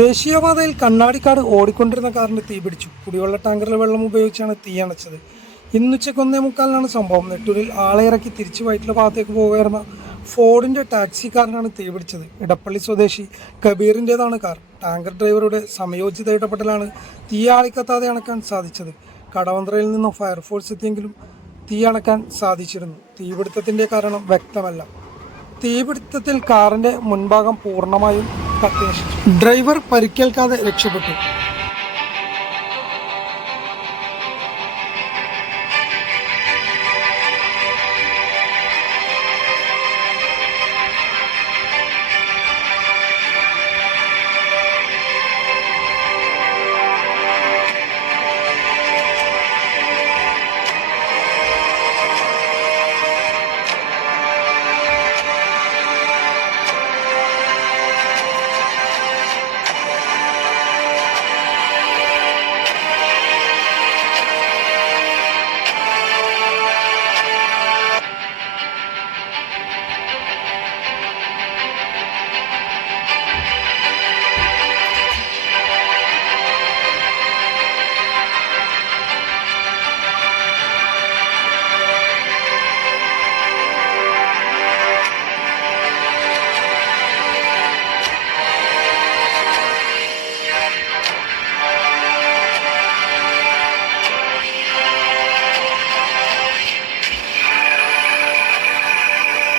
ദേശീയപാതയിൽ കണ്ണാടിക്കാട് ഓടിക്കൊണ്ടിരുന്ന കാറിന് തീപിടിച്ചു കുടിവെള്ള ടാങ്കറിൽ വെള്ളം ഉപയോഗിച്ചാണ് തീ അണച്ചത്. ഇന്നുച്ചയ്ക്ക് ഒന്നേ മുക്കാലിനാണ് സംഭവം. നെട്ടൂരിൽ ആളെ ഇറക്കി തിരിച്ചു വയറ്റിലെ ഭാഗത്തേക്ക് പോകുകയായിരുന്ന ഫോർഡിന്റെ ടാക്സി കാറിനാണ് തീപിടിച്ചത് ഇടപ്പള്ളി സ്വദേശി കബീറിന്റെതാണ് കാർ. ടാങ്കർ ഡ്രൈവറുടെ സമയോചിത ഇടപെടലാണ് തീ ആളിക്കത്താതെ അണക്കാൻ സാധിച്ചത്. കടവന്ത്രയിൽ നിന്നും ഫയർഫോഴ്സ് എത്തിയെങ്കിലും തീ അണക്കാൻ സാധിച്ചിരുന്നു. തീപിടുത്തത്തിന്റെ കാരണം വ്യക്തമല്ല. തീപിടുത്തത്തിൽ കാറിന്റെ മുൻഭാഗം പൂർണമായും ഡ്രൈവർ പരിക്കേൽക്കാതെ രക്ഷപ്പെട്ടു.